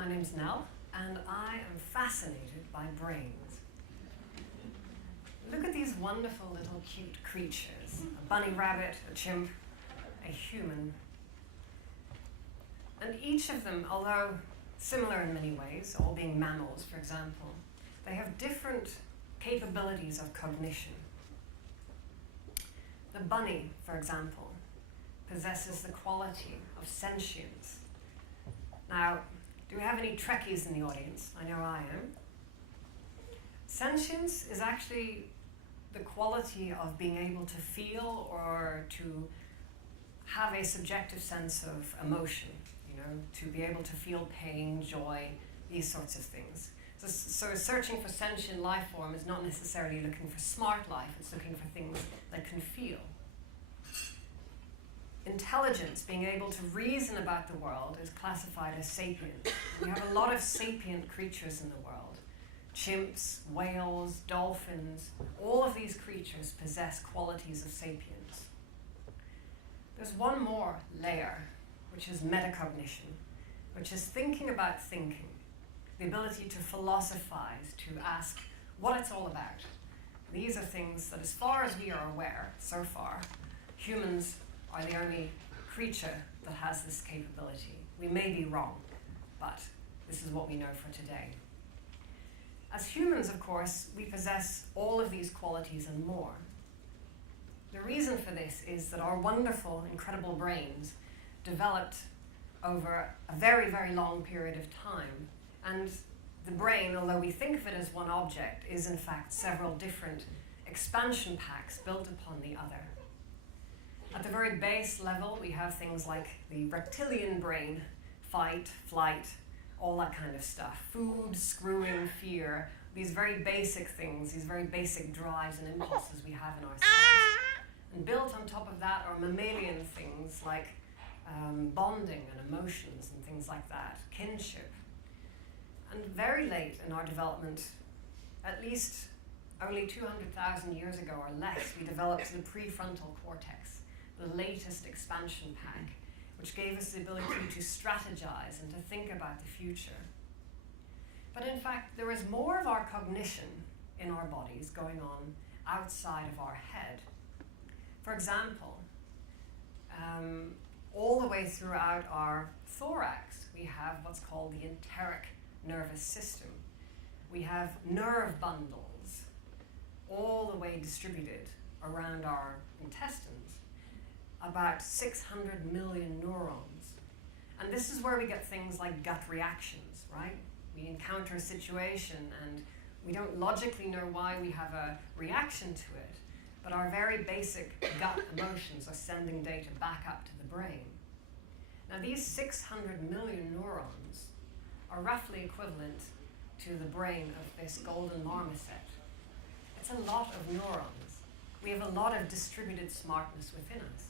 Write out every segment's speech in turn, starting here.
My name's Nell, and I am fascinated by brains. Look at these wonderful little cute creatures. A bunny rabbit, a chimp, a human. And each of them, although similar in many ways, all being mammals, for example, they have different capabilities of cognition. The bunny, for example, possesses the quality of sentience. Now, do we have any Trekkies in the audience? I know I am. Sentience is actually the quality of being able to feel or to have a subjective sense of emotion, to be able to feel pain, joy, these sorts of things. So searching for sentient life form is not necessarily looking for smart life, it's looking for things that can feel. Intelligence, being able to reason about the world, is classified as sapient. We have a lot of sapient creatures in the world. Chimps, whales, dolphins, all of these creatures possess qualities of sapience. There's one more layer, which is metacognition, which is thinking about thinking, the ability to philosophize, to ask what it's all about. These are things that, as far as we are aware, so far, humans are the only creature that has this capability. We may be wrong, but this is what we know for today. As humans, of course, we possess all of these qualities and more. The reason for this is that our wonderful, incredible brains developed over a very, very long period of time. And the brain, although we think of it as one object, is in fact several different expansion packs built upon the other. At the very base level, we have things like the reptilian brain, fight, flight, all that kind of stuff. Food, screwing, fear, these very basic things, these very basic drives and impulses we have in ourselves. And built on top of that are mammalian things like bonding and emotions and things like that, kinship. And very late in our development, at least only 200,000 years ago or less, we developed the prefrontal cortex, the latest expansion pack, which gave us the ability to strategize and to think about the future. But in fact, there is more of our cognition in our bodies going on outside of our head. For example, all the way throughout our thorax, we have what's called the enteric nervous system. We have nerve bundles all the way distributed around our intestines, about 600 million neurons. And this is where we get things like gut reactions, right? We encounter a situation and we don't logically know why we have a reaction to it, but our very basic gut emotions are sending data back up to the brain. Now these 600 million neurons are roughly equivalent to the brain of this golden marmoset. It's a lot of neurons. We have a lot of distributed smartness within us.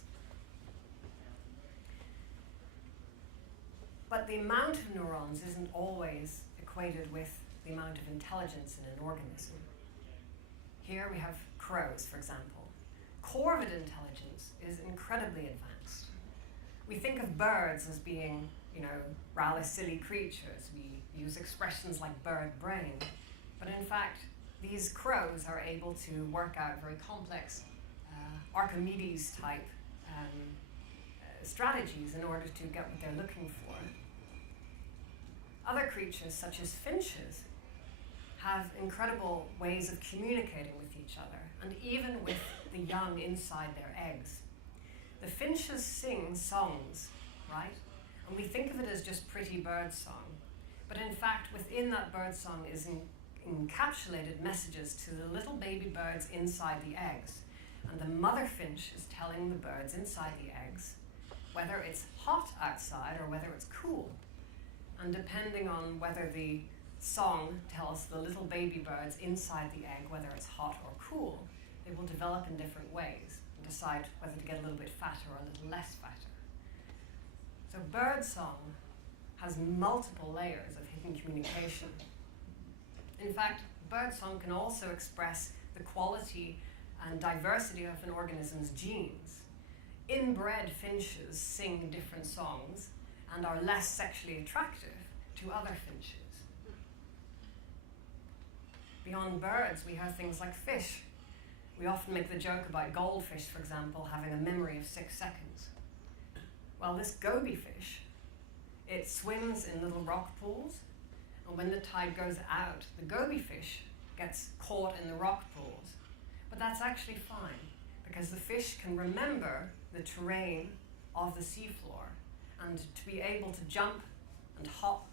But the amount of neurons isn't always equated with the amount of intelligence in an organism. Here we have crows, for example. Corvid intelligence is incredibly advanced. We think of birds as being, rather silly creatures. We use expressions like bird brain. But in fact, these crows are able to work out very complex Archimedes-type strategies in order to get what they're looking for. Other creatures, such as finches, have incredible ways of communicating with each other, and even with the young inside their eggs. The finches sing songs, right? And we think of it as just pretty bird song. But in fact, within that bird song is encapsulated messages to the little baby birds inside the eggs. And the mother finch is telling the birds inside the eggs whether it's hot outside or whether it's cool. And depending on whether the song tells the little baby birds inside the egg whether it's hot or cool, they will develop in different ways and decide whether to get a little bit fatter or a little less fatter. So bird song has multiple layers of hidden communication. In fact, bird song can also express the quality and diversity of an organism's genes. Inbred finches sing different songs and are less sexually attractive, to other finches. Beyond birds, we have things like fish. We often make the joke about goldfish, for example, having a memory of 6 seconds. Well, this goby fish, it swims in little rock pools, and when the tide goes out, the goby fish gets caught in the rock pools. But that's actually fine, because the fish can remember the terrain of the seafloor and to be able to jump and hop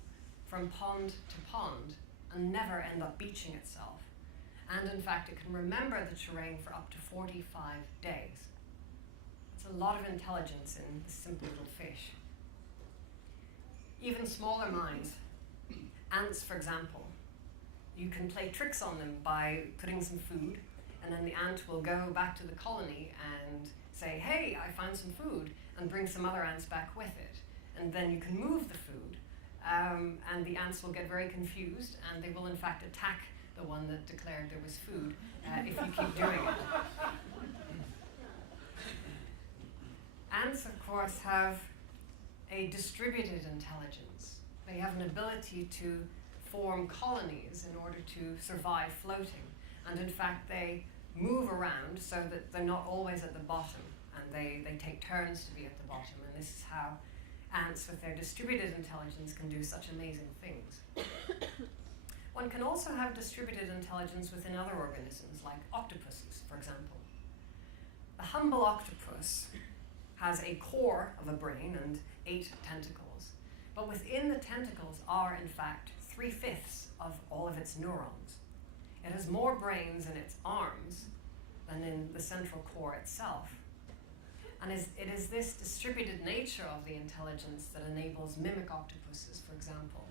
from pond to pond and never end up beaching itself. And in fact, it can remember the terrain for up to 45 days. It's a lot of intelligence in this simple little fish. Even smaller minds, ants, for example, you can play tricks on them by putting some food, and then the ant will go back to the colony and say, hey, I found some food, and bring some other ants back with it. And then you can move the food, and the ants will get very confused, and they will in fact attack the one that declared there was food if you keep doing it. Ants, of course, have a distributed intelligence. They have an ability to form colonies in order to survive floating. And in fact, they move around so that they're not always at the bottom, and they take turns to be at the bottom. And this is how ants with their distributed intelligence can do such amazing things. One can also have distributed intelligence within other organisms, like octopuses, for example. The humble octopus has a core of a brain and 8 tentacles, but within the tentacles are, in fact, 3/5 of all of its neurons. It has more brains in its arms than in the central core itself. And it is this distributed nature of the intelligence that enables mimic octopuses, for example,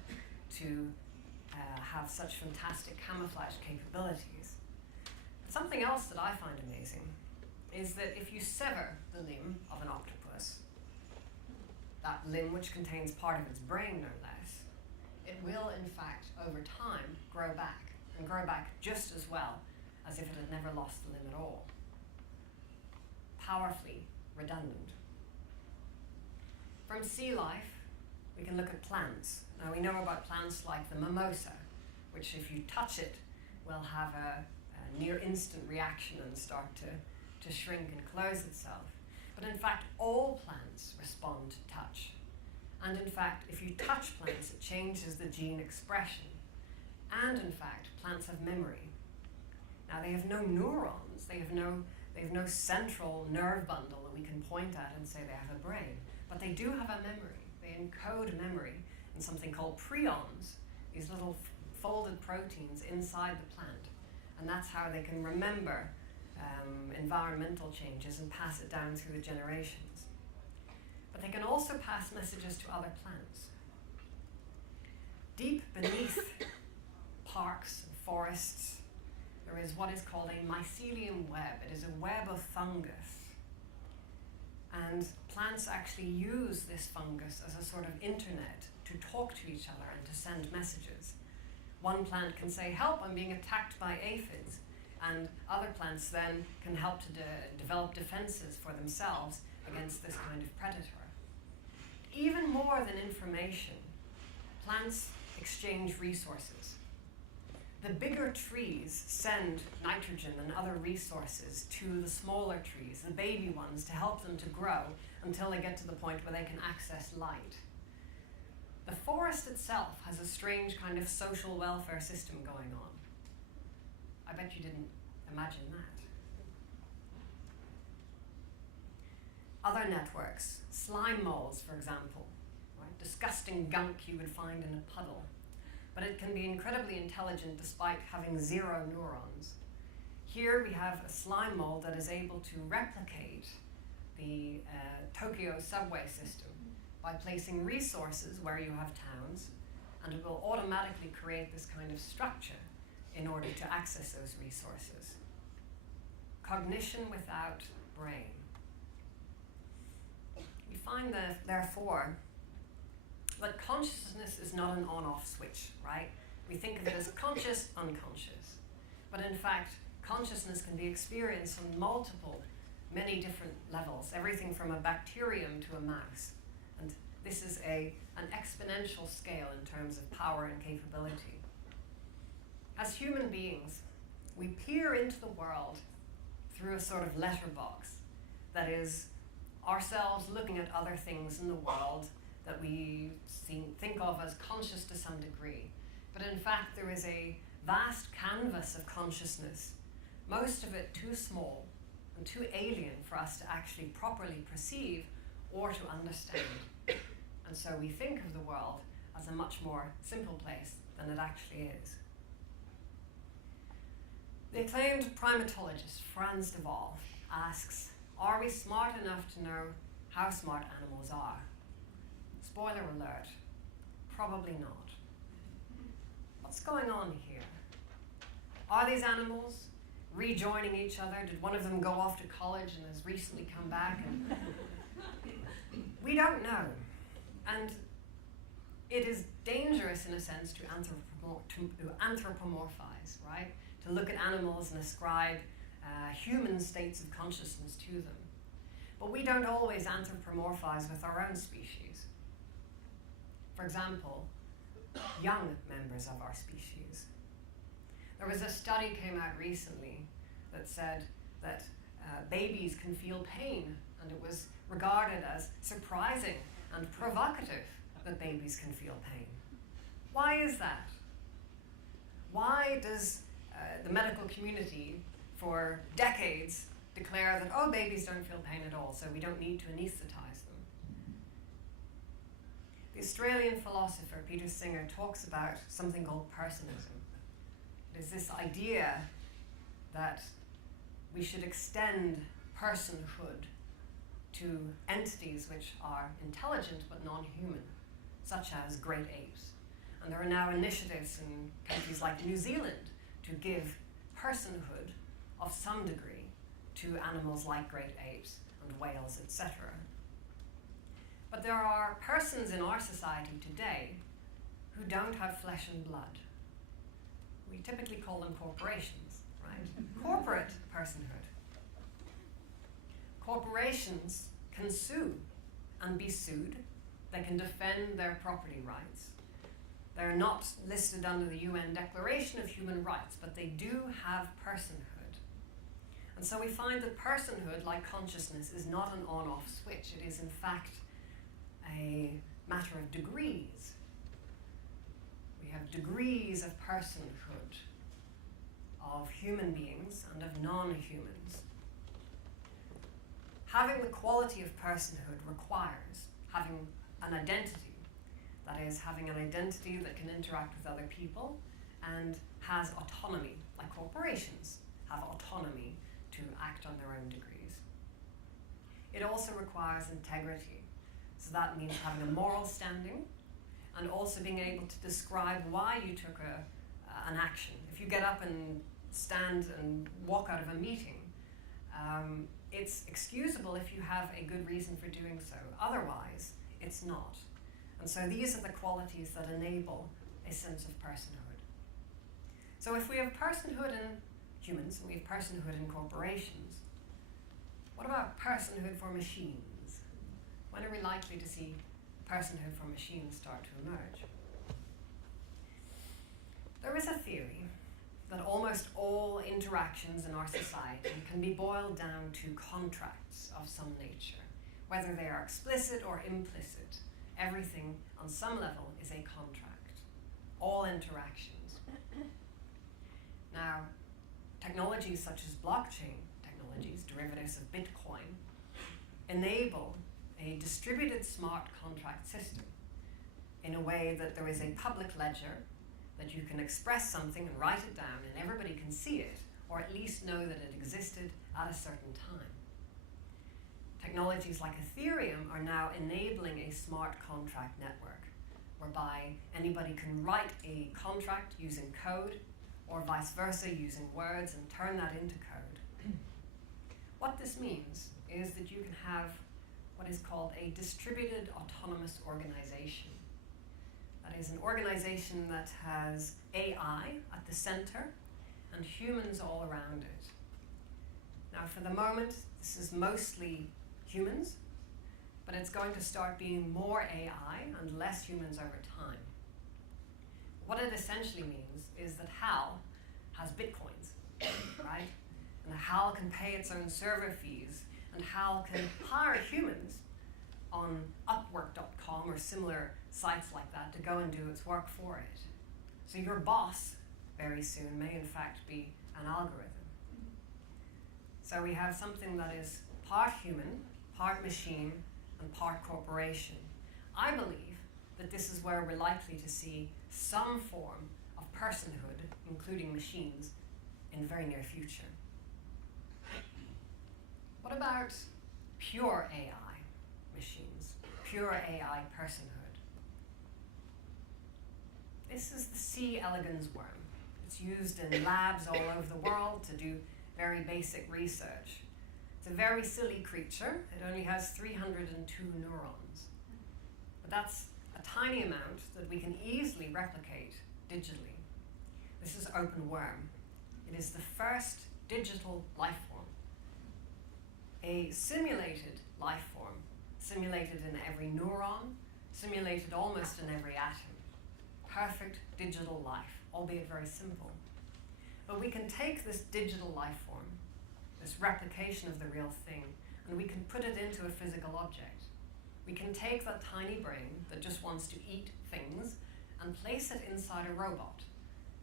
to have such fantastic camouflage capabilities. But something else that I find amazing is that if you sever the limb of an octopus, that limb which contains part of its brain no less, it will in fact over time grow back, and grow back just as well as if it had never lost the limb at all. Powerfully redundant. From sea life, we can look at plants. Now we know about plants like the mimosa, which if you touch it will have a near instant reaction and start to shrink and close itself. But in fact, all plants respond to touch. And in fact, if you touch plants, it changes the gene expression. And in fact, plants have memory. Now they have no neurons, they have no central nerve bundle that we can point at and say they have a brain, but they do have a memory. They encode memory in something called prions, these little folded proteins inside the plant. And that's how they can remember environmental changes and pass it down through the generations. But they can also pass messages to other plants. Deep beneath parks and forests, there is what is called a mycelium web. It is a web of fungus. And plants actually use this fungus as a sort of internet to talk to each other and to send messages. One plant can say, help, I'm being attacked by aphids. And other plants then can help to develop defenses for themselves against this kind of predator. Even more than information, plants exchange resources. The bigger trees send nitrogen and other resources to the smaller trees, the baby ones, to help them to grow until they get to the point where they can access light. The forest itself has a strange kind of social welfare system going on. I bet you didn't imagine that. Other networks, slime moles, for example, right? Disgusting gunk you would find in a puddle. But it can be incredibly intelligent despite having 0 neurons. Here we have a slime mold that is able to replicate the Tokyo subway system by placing resources where you have towns, and it will automatically create this kind of structure in order to access those resources. Cognition without brain. We find that, therefore, that consciousness is not an on-off switch, right? We think of it as conscious, unconscious. But in fact, consciousness can be experienced on many different levels, everything from a bacterium to a mouse. And This is an exponential scale in terms of power and capability. As human beings, we peer into the world through a sort of letterbox that is ourselves looking at other things in the world that we think of as conscious to some degree. But in fact, there is a vast canvas of consciousness, most of it too small and too alien for us to actually properly perceive or to understand. And so we think of the world as a much more simple place than it actually is. The acclaimed primatologist Frans de Waal asks, are we smart enough to know how smart animals are? Spoiler alert, probably not. What's going on here? Are these animals rejoining each other? Did one of them go off to college and has recently come back? And we don't know. And it is dangerous in a sense to anthropomorphize, right? To look at animals and ascribe human states of consciousness to them. But we don't always anthropomorphize with our own species. For example, young members of our species. There was a study came out recently that said that babies can feel pain, and it was regarded as surprising and provocative that babies can feel pain. Why is that? Why does the medical community for decades declare that, oh, babies don't feel pain at all, so we don't need to anesthetize them? The Australian philosopher Peter Singer talks about something called personism. It is this idea that we should extend personhood to entities which are intelligent but non-human, such as great apes. And there are now initiatives in countries like New Zealand to give personhood of some degree to animals like great apes and whales, etc. But there are persons in our society today who don't have flesh and blood. We typically call them corporations, right? Corporate personhood. Corporations can sue and be sued. They can defend their property rights. They're not listed under the UN Declaration of Human Rights, but they do have personhood. And so we find that personhood, like consciousness, is not an on-off switch. It is in fact a matter of degrees. We have degrees of personhood, of human beings and of non-humans. Having the quality of personhood requires having an identity. That is, having an identity that can interact with other people and has autonomy, like corporations have autonomy to act on their own degrees. It also requires integrity. So that means having a moral standing and also being able to describe why you took an action. If you get up and stand and walk out of a meeting, it's excusable if you have a good reason for doing so. Otherwise, it's not. And so these are the qualities that enable a sense of personhood. So if we have personhood in humans and we have personhood in corporations, what about personhood for machines? When are we likely to see personhood for machines start to emerge? There is a theory that almost all interactions in our society can be boiled down to contracts of some nature, whether they are explicit or implicit. Everything on some level is a contract. All interactions. Now, technologies such as blockchain technologies, derivatives of Bitcoin, enable a distributed smart contract system in a way that there is a public ledger that you can express something and write it down and everybody can see it, or at least know that it existed at a certain time. Technologies like Ethereum are now enabling a smart contract network, whereby anybody can write a contract using code, or vice versa, using words, and turn that into code. What this means is that you can have what is called a distributed autonomous organization. That is an organization that has AI at the center and humans all around it. Now, for the moment, this is mostly humans, but it's going to start being more AI and less humans over time. What it essentially means is that HAL has bitcoins, right? And HAL can pay its own server fees, and HAL can hire humans on Upwork.com or similar sites like that to go and do its work for it. So your boss very soon may in fact be an algorithm. So we have something that is part human, part machine, and part corporation. I believe that this is where we're likely to see some form of personhood, including machines, in the very near future. What about pure AI machines, pure AI personhood? This is the C. elegans worm. It's used in labs all over the world to do very basic research. It's a very silly creature. It only has 302 neurons. But that's a tiny amount that we can easily replicate digitally. This is Open Worm. It is the first digital life form. A simulated life form, simulated in every neuron, simulated almost in every atom. Perfect digital life, albeit very simple. But we can take this digital life form, this replication of the real thing, and we can put it into a physical object. We can take that tiny brain that just wants to eat things and place it inside a robot.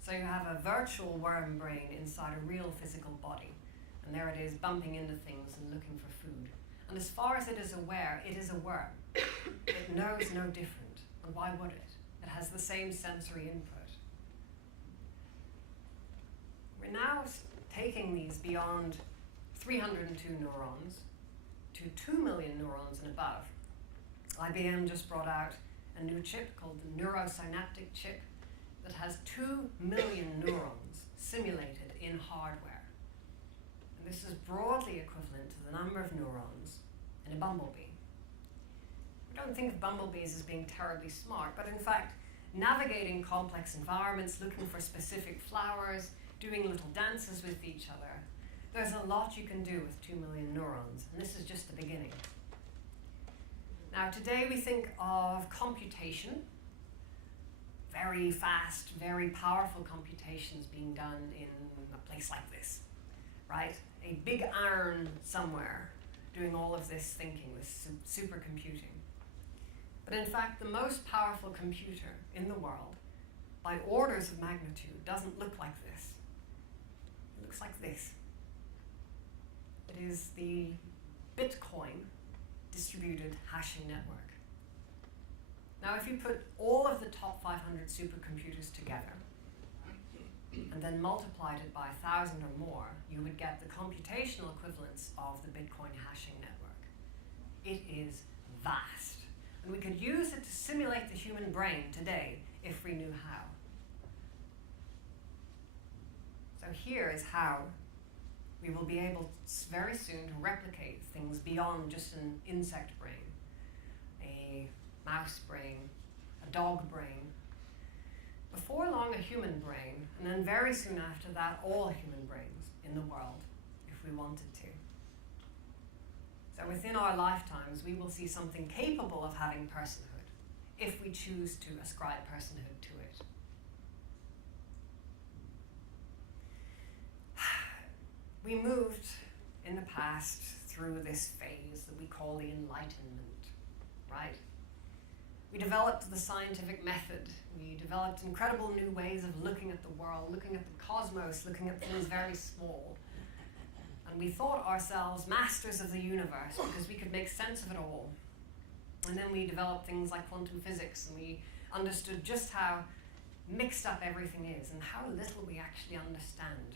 So you have a virtual worm brain inside a real physical body. And there it is, bumping into things and looking for food. And as far as it is aware, it is a worm. It knows no different. And why would it? It has the same sensory input. We're now taking these beyond 302 neurons to 2 million neurons and above. IBM just brought out a new chip called the neurosynaptic chip that has 2 million neurons simulated in hardware. And this is broadly equivalent to the number of neurons in a bumblebee. We don't think of bumblebees as being terribly smart, but in fact, navigating complex environments, looking for specific flowers, doing little dances with each other, there's a lot you can do with 2 million neurons, and this is just the beginning. Now, today we think of computation, very fast, very powerful computations being done in a place like this, right? A big iron somewhere doing all of this thinking, this supercomputing. But in fact, the most powerful computer in the world, by orders of magnitude, doesn't look like this. It looks like this. It is the Bitcoin distributed hashing network. Now, if you put all of the top 500 supercomputers together and then multiplied it by 1,000 or more, you would get the computational equivalence of the Bitcoin hashing network. It is vast. And we could use it to simulate the human brain today if we knew how. So here is how we will be able very soon to replicate things beyond just an insect brain, a mouse brain, a dog brain. Before long, a human brain, and then very soon after that, all human brains in the world, if we wanted to. So within our lifetimes, we will see something capable of having personhood, if we choose to ascribe personhood to it. We moved in the past through this phase that we call the Enlightenment, right? We developed the scientific method. We developed incredible new ways of looking at the world, looking at the cosmos, looking at things very small. And we thought ourselves masters of the universe because we could make sense of it all. And then we developed things like quantum physics, and we understood just how mixed up everything is and how little we actually understand.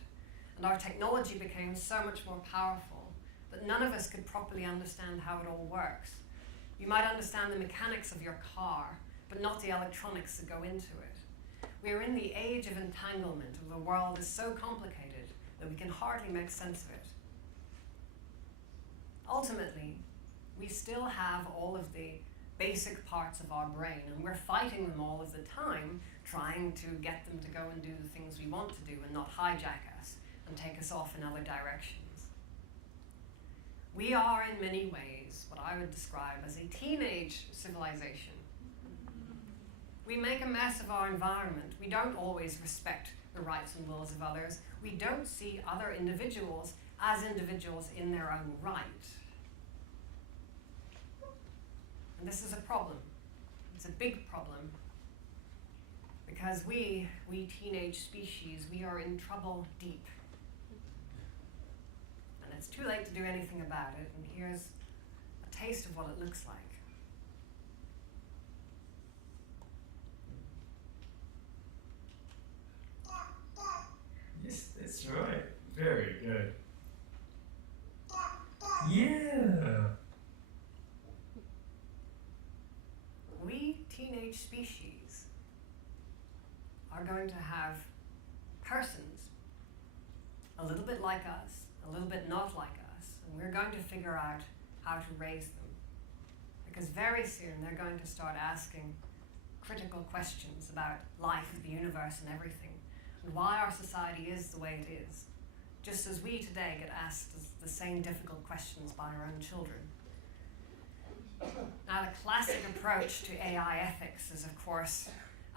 And our technology became so much more powerful that none of us could properly understand how it all works. You might understand the mechanics of your car, but not the electronics that go into it. We are in the age of entanglement, and the world is so complicated that we can hardly make sense of it. Ultimately, we still have all of the basic parts of our brain, and we're fighting them all of the time, trying to get them to go and do the things we want to do and not hijack us and take us off in other directions. We are in many ways what I would describe as a teenage civilization. We make a mess of our environment. We don't always respect the rights and wills of others. We don't see other individuals as individuals in their own right. And this is a problem. It's a big problem. Because we teenage species, we are in trouble deep. And it's too late to do anything about it. And here's a taste of what it looks like. Yes, that's right. Very good. Yeah. We teenage species are going to have persons a little bit like us, a little bit not like us, and we're going to figure out how to raise them. Because very soon they're going to start asking critical questions about life, the universe, and everything, and why our society is the way it is, just as we today get asked the same difficult questions by our own children. Now, the classic approach to AI ethics is, of course,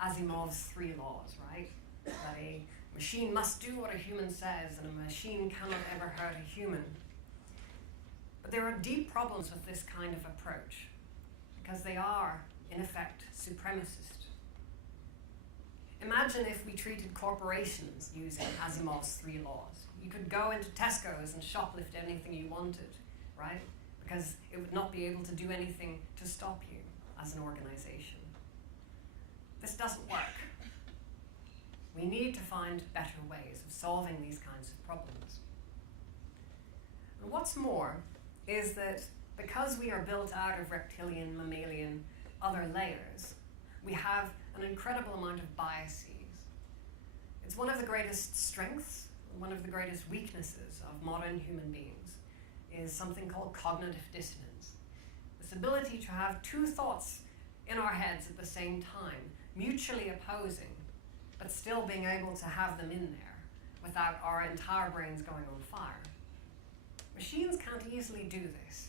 Asimov's 3 laws, right? That a machine must do what a human says, and a machine cannot ever hurt a human. But there are deep problems with this kind of approach, because they are, in effect, supremacist. Imagine if we treated corporations using Asimov's 3 laws. You could go into Tesco's and shoplift anything you wanted, right? Because it would not be able to do anything to stop you as an organization. This doesn't work. We need to find better ways of solving these kinds of problems. And what's more is that because we are built out of reptilian, mammalian, other layers, we have an incredible amount of biases. It's one of the greatest strengths, one of the greatest weaknesses of modern human beings is something called cognitive dissonance. This ability to have 2 thoughts in our heads at the same time, mutually opposing, but still being able to have them in there without our entire brains going on fire. Machines can't easily do this.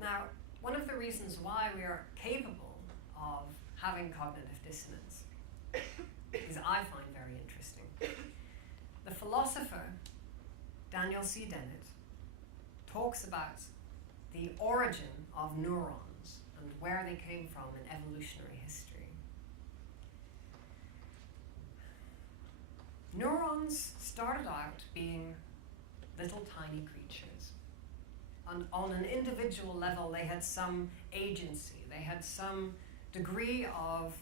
Now, one of the reasons why we are capable of having cognitive dissonance is I find very interesting. The philosopher Daniel C. Dennett talks about the origin of neurons and where they came from in evolutionary history. Neurons started out being little tiny creatures. And on an individual level, they had some agency. They had some degree of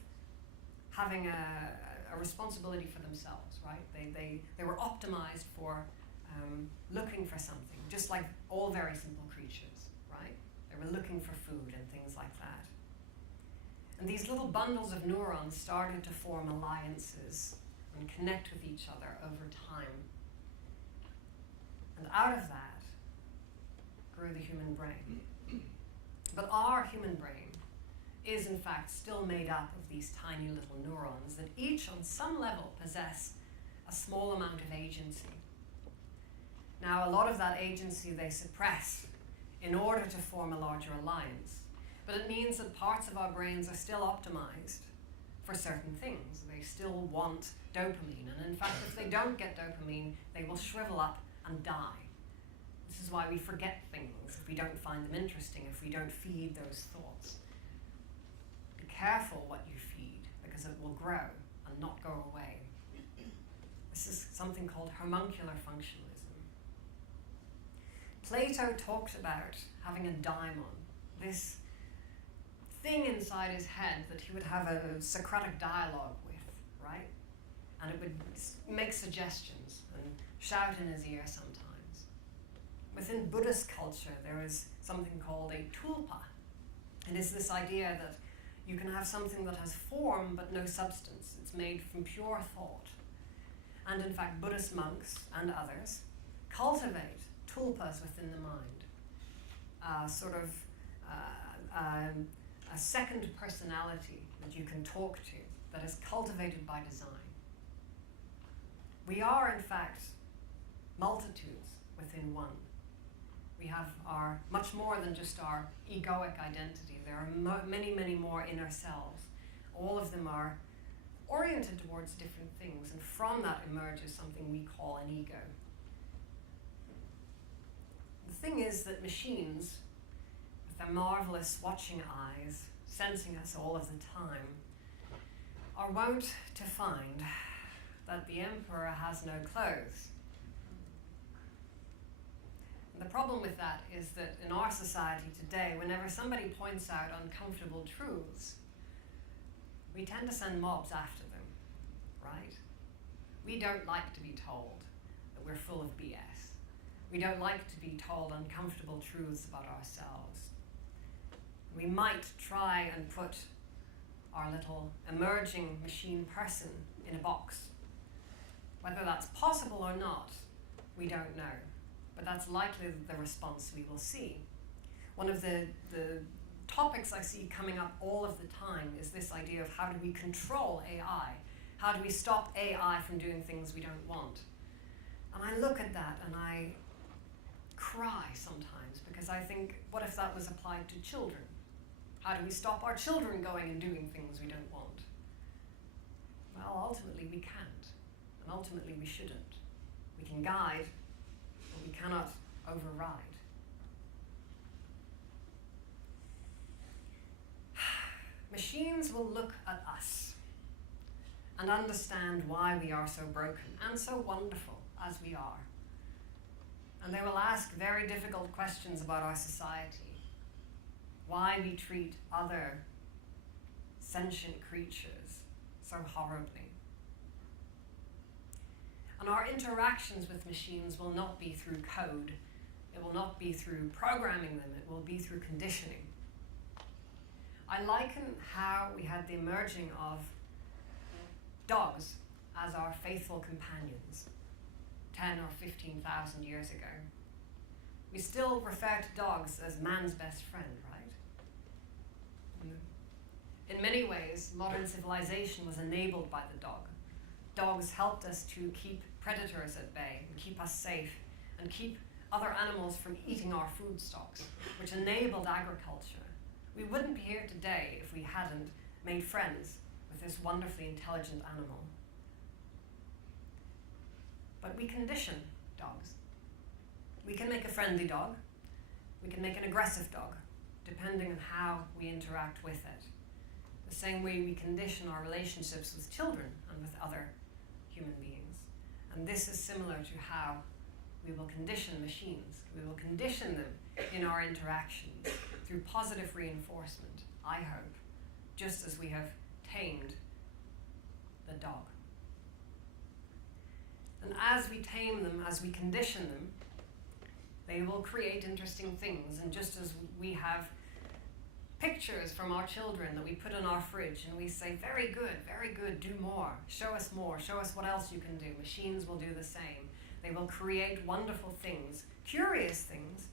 having a responsibility for themselves, right? They were optimized for looking for something, just like all very simple creatures, right? They were looking for food and things like that. And these little bundles of neurons started to form alliances and connect with each other over time. And out of that grew the human brain. But our human brain is in fact still made up of these tiny little neurons that each on some level possess a small amount of agency. Now, a lot of that agency they suppress in order to form a larger alliance. But it means that parts of our brains are still optimized for certain things. They still want dopamine. And in fact, if they don't get dopamine, they will shrivel up and die. This is why we forget things if we don't find them interesting, if we don't feed those thoughts. Be careful what you feed, because it will grow and not go away. This is something called homuncular functionalism. Plato talked about having a daimon, this thing inside his head that he would have a Socratic dialogue with, right? And it would make suggestions and shout in his ear sometimes. Within Buddhist culture, there is something called a tulpa. It is this idea that you can have something that has form but no substance. It's made from pure thought. And in fact, Buddhist monks and others cultivate tulpas within the mind, a second personality that you can talk to that is cultivated by design. We are, in fact, multitudes within one. We have our much more than just our egoic identity. There are many, many more inner selves. All of them are oriented towards different things, and from that emerges something we call an ego. The thing is that machines, with their marvelous watching eyes, sensing us all of the time, are wont to find that the emperor has no clothes. And the problem with that is that in our society today, whenever somebody points out uncomfortable truths, we tend to send mobs after them, right? We don't like to be told that we're full of BS. We don't like to be told uncomfortable truths about ourselves. We might try and put our little emerging machine person in a box. Whether that's possible or not, we don't know. But that's likely the response we will see. One of the topics I see coming up all of the time is this idea of how do we control AI? How do we stop AI from doing things we don't want? And I look at that and I cry sometimes, because I think, what if that was applied to children? How do we stop our children going and doing things we don't want? Well, ultimately we can't, and ultimately we shouldn't. We can guide, but we cannot override. Machines will look at us and understand why we are so broken and so wonderful as we are. And they will ask very difficult questions about our society, why we treat other sentient creatures so horribly. And our interactions with machines will not be through code. It will not be through programming them. It will be through conditioning. I liken how we had the emerging of dogs as our faithful companions 10 or 15,000 years ago. We still refer to dogs as man's best friend, right? In many ways, modern civilization was enabled by the dog. Dogs helped us to keep predators at bay and keep us safe and keep other animals from eating our food stocks, which enabled agriculture. We wouldn't be here today if we hadn't made friends with this wonderfully intelligent animal. But we condition dogs. We can make a friendly dog. We can make an aggressive dog, depending on how we interact with it. The same way we condition our relationships with children and with other human beings. And this is similar to how we will condition machines. We will condition them in our interactions through positive reinforcement, I hope, just as we have tamed the dog. And as we tame them, as we condition them, they will create interesting things. And just as we have pictures from our children that we put in our fridge and we say, very good, do more, show us what else you can do. Machines will do the same. They will create wonderful things, curious things,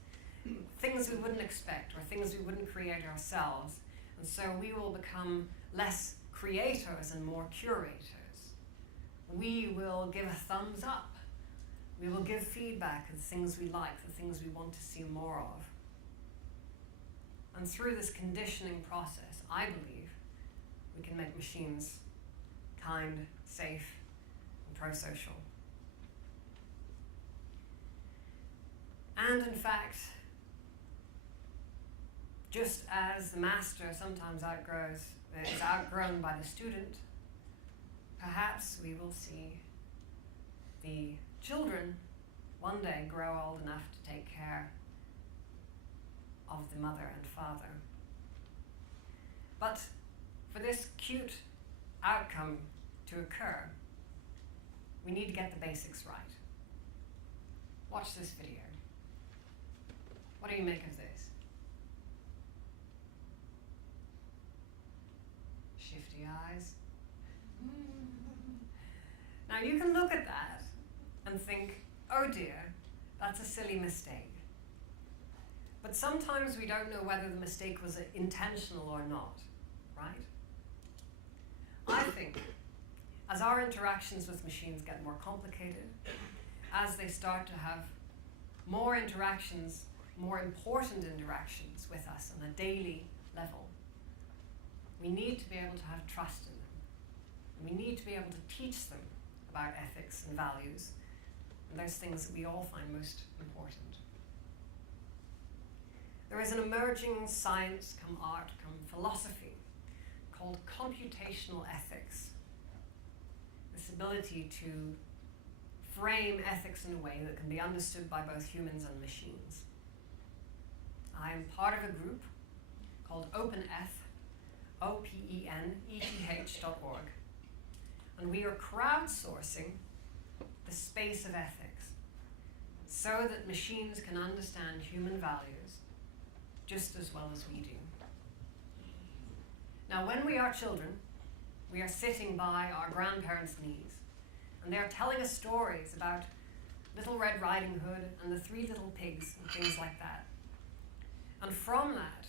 things we wouldn't expect or things we wouldn't create ourselves. And so we will become less creators and more curators. We will give a thumbs up. We will give feedback of the things we like, the things we want to see more of. And through this conditioning process, I believe, we can make machines kind, safe, and pro-social. And in fact, just as the master sometimes is outgrown by the student, perhaps we will see the children one day grow old enough to take care of the mother and father. But for this cute outcome to occur, we need to get the basics right. Watch this video. What do you make of this? Shifty eyes. Now you can look at that and think, oh dear, that's a silly mistake. But sometimes we don't know whether the mistake was intentional or not, right? I think as our interactions with machines get more complicated, as they start to have more interactions more important interactions with us on a daily level, we need to be able to have trust in them. We need to be able to teach them about ethics and values and those things that we all find most important. There is an emerging science come art come philosophy called computational ethics. This ability to frame ethics in a way that can be understood by both humans and machines. I am part of a group called OpenEth, OPENETH.org, and we are crowdsourcing the space of ethics so that machines can understand human values just as well as we do. Now, when we are children, we are sitting by our grandparents' knees, and they are telling us stories about Little Red Riding Hood and the Three Little Pigs and things like that. And from that,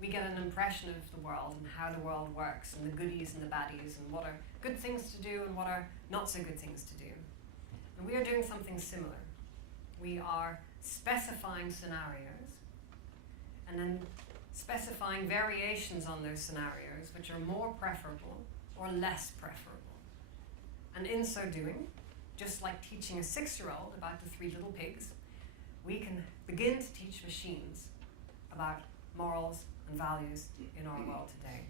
we get an impression of the world and how the world works and the goodies and the baddies and what are good things to do and what are not so good things to do. And we are doing something similar. We are specifying scenarios and then specifying variations on those scenarios which are more preferable or less preferable. And in so doing, just like teaching a 6-year-old about the Three Little Pigs, we can begin to teach machines about morals and values in our world today.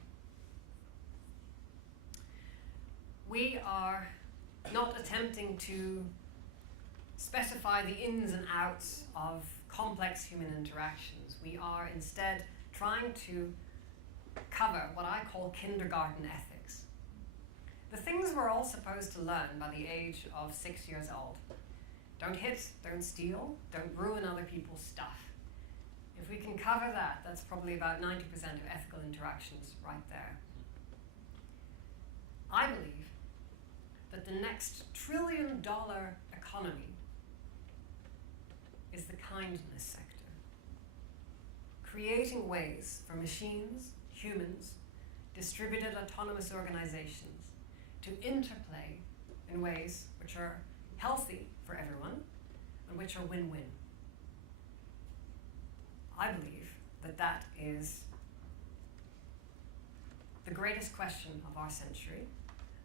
We are not attempting to specify the ins and outs of complex human interactions. We are instead trying to cover what I call kindergarten ethics. The things we're all supposed to learn by the age of 6 years old. Don't hit, don't steal, don't ruin other people's stuff. If we can cover that, that's probably about 90% of ethical interactions right there. I believe that the next $1 trillion economy is the kindness sector. Creating ways for machines, humans, distributed autonomous organizations to interplay in ways which are healthy for everyone and which are win-win. I believe that that is the greatest question of our century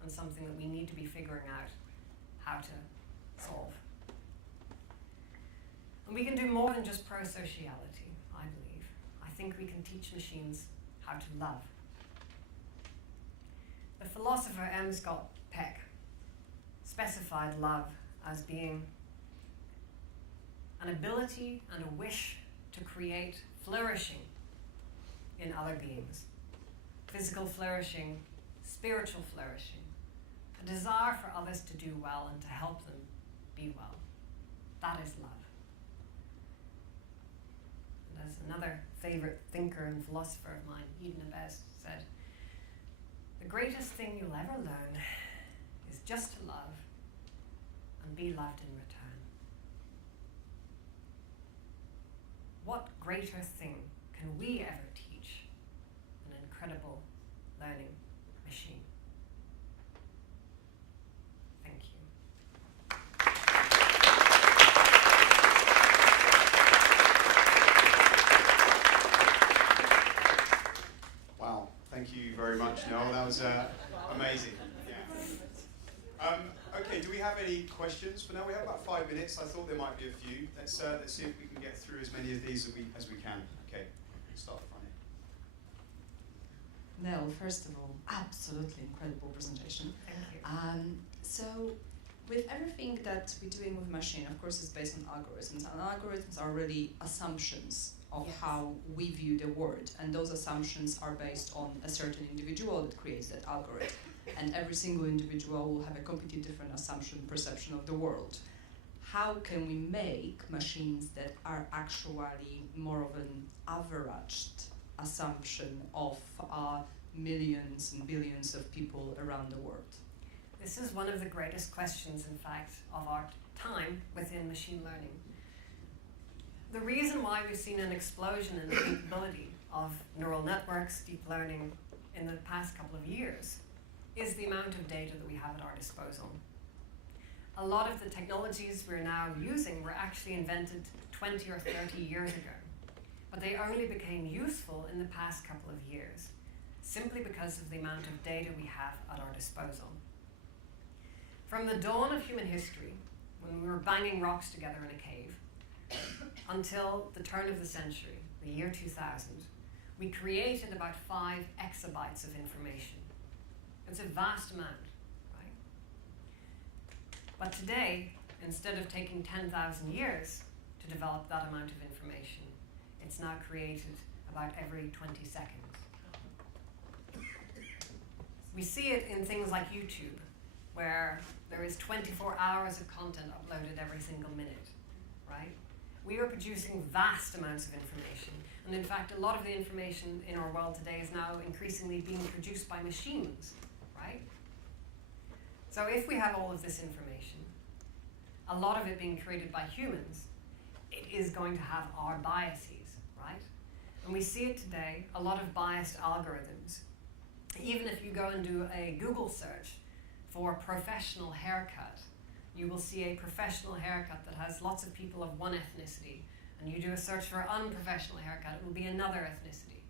and something that we need to be figuring out how to solve. And we can do more than just pro-sociality, I believe. I think we can teach machines how to love. The philosopher M. Scott Peck specified love as being an ability and a wish to create flourishing in other beings. Physical flourishing, spiritual flourishing, a desire for others to do well and to help them be well. That is love. And as another favorite thinker and philosopher of mine, Eden Abez, said, the greatest thing you'll ever learn is just to love and be loved in return. What greater thing can we ever teach an incredible learning machine? Thank you. Wow, thank you very much, Nell. That was amazing. Yeah. Okay, do we have any questions for now? We have about 5 minutes. I thought there might be a few. Let's see if we can get through as many of these as we can. Okay, start front here. Nell, first of all, absolutely incredible presentation. Thank you. So, with everything that we're doing with machine, of course, it's based on algorithms, and algorithms are really assumptions of Yes. how we view the world, and those assumptions are based on a certain individual that creates that algorithm, and every single individual will have a completely different perception of the world. How can we make machines that are actually more of an averaged assumption of millions and billions of people around the world? This is one of the greatest questions, in fact, of our time within machine learning. The reason why we've seen an explosion in the capability of neural networks, deep learning, in the past couple of years is the amount of data that we have at our disposal. A lot of the technologies we're now using were actually invented 20 or 30 years ago. but they only became useful in the past couple of years, simply because of the amount of data we have at our disposal. From the dawn of human history, when we were banging rocks together in a cave, until the turn of the century, the year 2000, we created about 5 exabytes of information. It's a vast amount, right? But today, instead of taking 10,000 years to develop that amount of information, it's now created about every 20 seconds. We see it in things like YouTube, where there is 24 hours of content uploaded every single minute, right? We are producing vast amounts of information, and in fact, a lot of the information in our world today is now increasingly being produced by machines, right? So if we have all of this information, a lot of it being created by humans, it is going to have our biases, right? And we see it today, a lot of biased algorithms. Even if you go and do a Google search for professional haircut, you will see a professional haircut that has lots of people of one ethnicity, and you do a search for unprofessional haircut, it will be another ethnicity.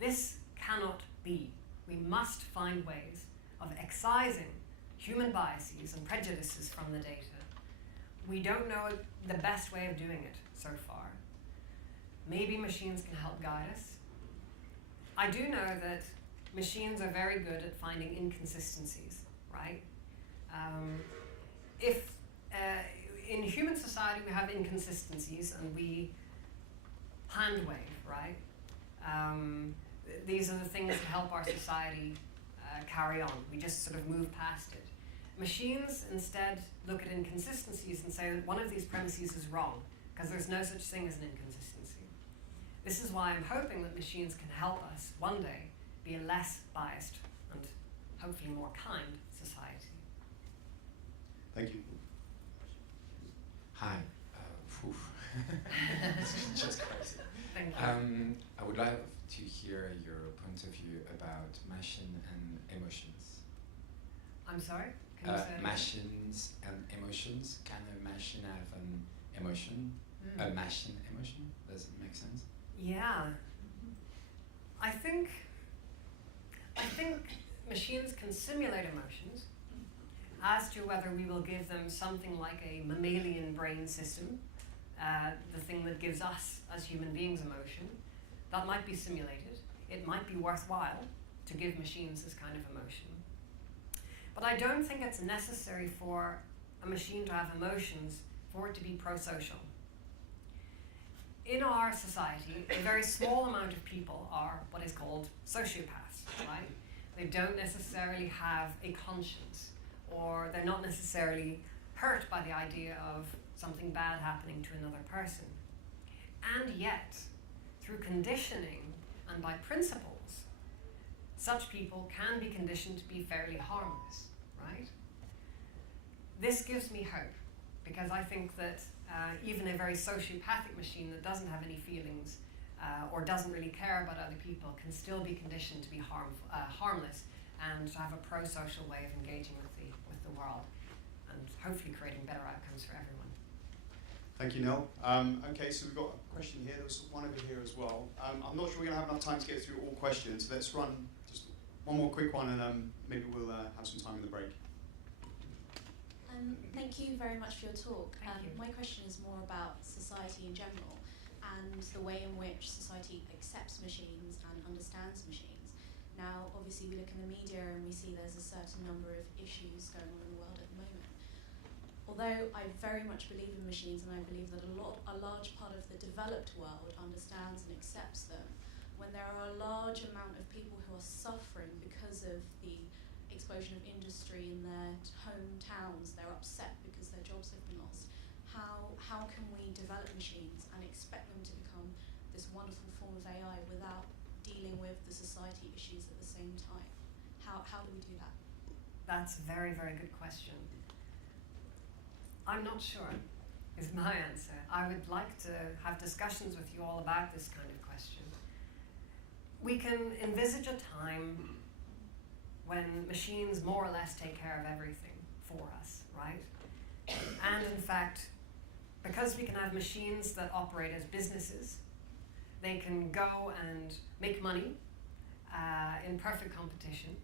This cannot be. We must find ways of excising human biases and prejudices from the data. We don't know the best way of doing it so far. Maybe machines can help guide us. I do know that machines are very good at finding inconsistencies, right? If in human society we have inconsistencies and we hand wave, right? These are the things that help our society carry on. We just sort of move past it. Machines instead look at inconsistencies and say that one of these premises is wrong, because there's no such thing as an inconsistency. This is why I'm hoping that machines can help us one day be a less biased and hopefully more kind society. Thank you. Hi. Just crazy. Thank you. I would like to hear your point of view about machine and emotions. I'm sorry? Can you say that? Machines and emotions. Can a machine have an emotion? A machine emotion? Does it make sense? Yeah. I think machines can simulate emotions. As to whether we will give them something like a mammalian brain system, the thing that gives us as human beings emotion, that might be simulated. It might be worthwhile to give machines this kind of emotion. But I don't think it's necessary for a machine to have emotions for it to be pro-social. In our society, a very small amount of people are what is called sociopaths, right? They don't necessarily have a conscience, or they're not necessarily hurt by the idea of something bad happening to another person. And yet, through conditioning and by principles, such people can be conditioned to be fairly harmless, right? This gives me hope, because I think that even a very sociopathic machine that doesn't have any feelings or doesn't really care about other people can still be conditioned to be harmless and to have a pro-social way of engaging with the world and hopefully creating better outcomes for everyone. Thank you, Nell. Okay, so we've got a question here. There's one over here as well. I'm not sure we're going to have enough time to get through all questions. So let's run just one more quick one, and maybe we'll have some time in the break. Thank you very much for your talk. Thank you. My question is more about society in general and the way in which society accepts machines and understands machines. Now, obviously, we look in the media and we see there's a certain number of issues going on in the world at the moment. Although I very much believe in machines, and I believe that a large part of the developed world understands and accepts them, when there are a large amount of people who are suffering because of the explosion of industry in their hometowns, they're upset because their jobs have been lost. How can we develop machines and expect them to become this wonderful form of AI without dealing with the society issues at the same time? How do we do that? That's a very, very good question. I'm not sure, is my answer. I would like to have discussions with you all about this kind of question. We can envisage a time when machines more or less take care of everything for us, right? And in fact, because we can have machines that operate as businesses, they can go and make money in perfect competition.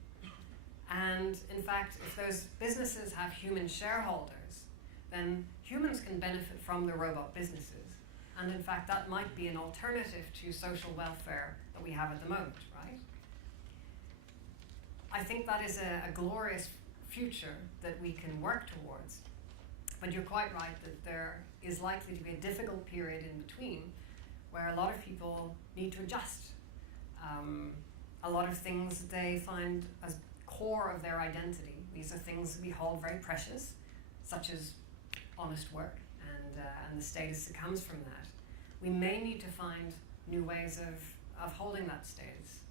And in fact, if those businesses have human shareholders, then humans can benefit from the robot businesses. And in fact, that might be an alternative to social welfare that we have at the moment, right? I think that is a glorious future that we can work towards. But you're quite right that there is likely to be a difficult period in between where a lot of people need to adjust. A lot of things that they find as core of their identity. These are things we hold very precious, such as honest work and the status that comes from that. We may need to find new ways of holding that status,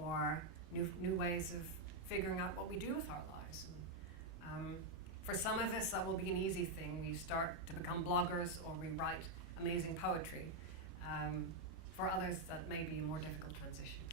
or new ways of figuring out what we do with our lives. And, for some of us, that will be an easy thing. We start to become bloggers, or we write amazing poetry. For others, that may be a more difficult transition.